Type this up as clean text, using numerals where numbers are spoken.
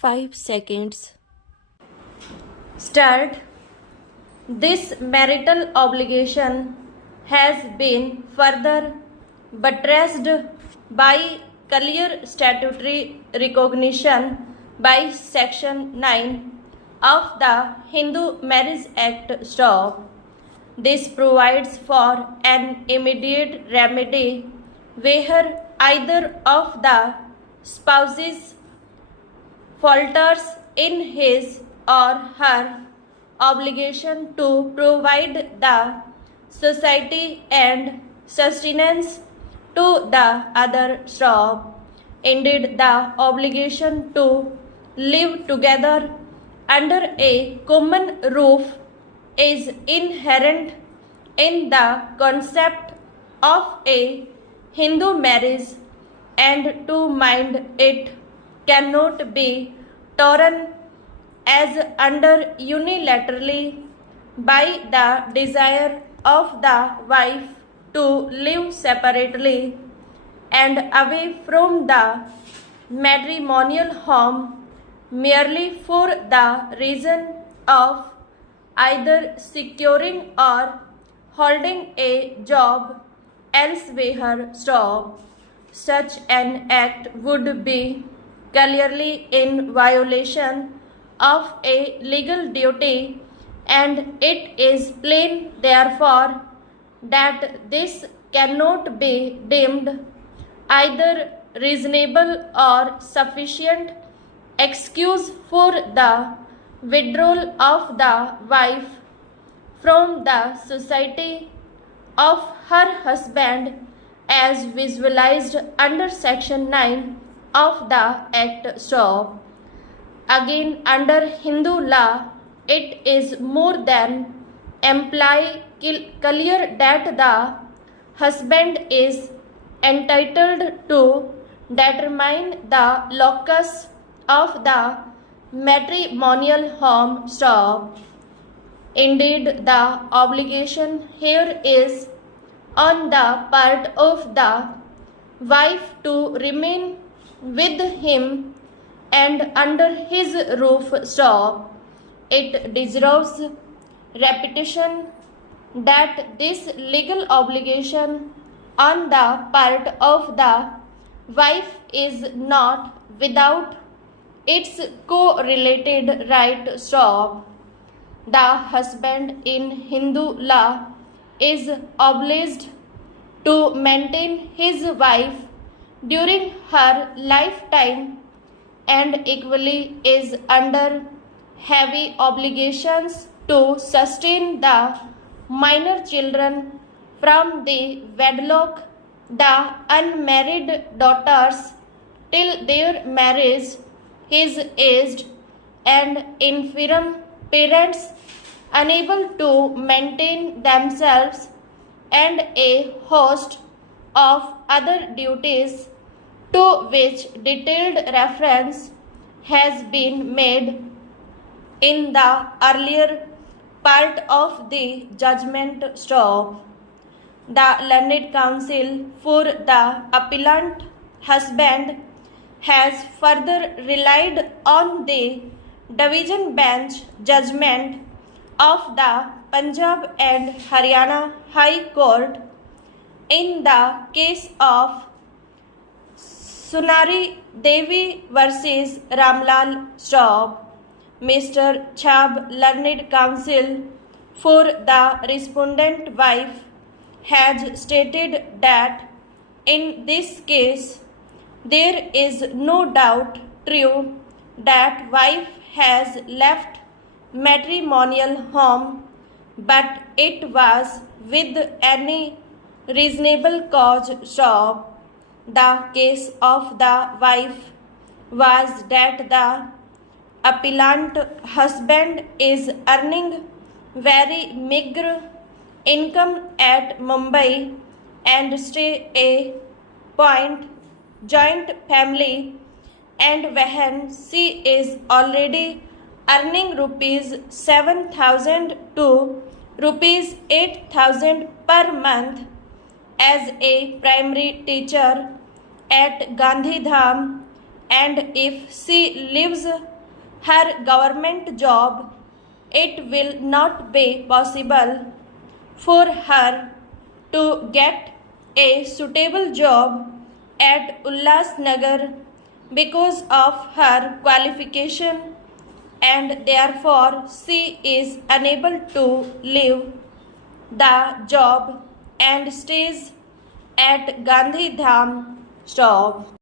5 seconds. Start. This marital obligation has been further buttressed by clear statutory recognition by Section 9 of the Hindu Marriage Act. Stop. This provides for an immediate remedy where either of the spouses falters in his or her obligation to provide the society and sustenance to the other. Stop. Indeed, the obligation to live together under a common roof is inherent in the concept of a Hindu marriage, and to mind it cannot be torn as under unilaterally by the desire of the wife to live separately and away from the matrimonial home merely for the reason of either securing or holding a job elsewhere. Stop. Such an act would be clearly in violation of a legal duty, and it is plain, therefore, that this cannot be deemed either reasonable or sufficient excuse for the withdrawal of the wife from the society of her husband as visualized under Section 9 of the Act. Stop. Again, under Hindu law, it is more than clear that the husband is entitled to determine the locus of the matrimonial home. Stop. Indeed, the obligation here is on the part of the wife to remain with him and under his roof. Stop. It deserves repetition that this legal obligation on the part of the wife is not without its correlated right. Stop. The husband in Hindu law is obliged to maintain his wife during her lifetime and equally is under heavy obligations to sustain the minor children from the wedlock, the unmarried daughters till their marriage, his aged and infirm parents unable to maintain themselves, and a host of other duties to which detailed reference has been made in the earlier part of the judgment. Stop. The learned counsel for the appellant husband has further relied on the division bench judgment of the Punjab and Haryana High Court in the case of Sunari Devi versus Ramlal. Stop. Mr. Chab, learned counsel for the respondent wife, has stated that in this case there is no doubt true that wife has left matrimonial home, but it was with any reasonable cause. Stop. The case of the wife was that the appellant husband is earning very meager income at Mumbai and stay a joint family, and when she is already earning rupees 7,000 to rupees 8,000 per month as a primary teacher at Gandhidham and if she leaves her government job, it will not be possible for her to get a suitable job at Ullasnagar because of her qualification, and therefore she is unable to leave the job and stays at Gandhi Dham. Stop.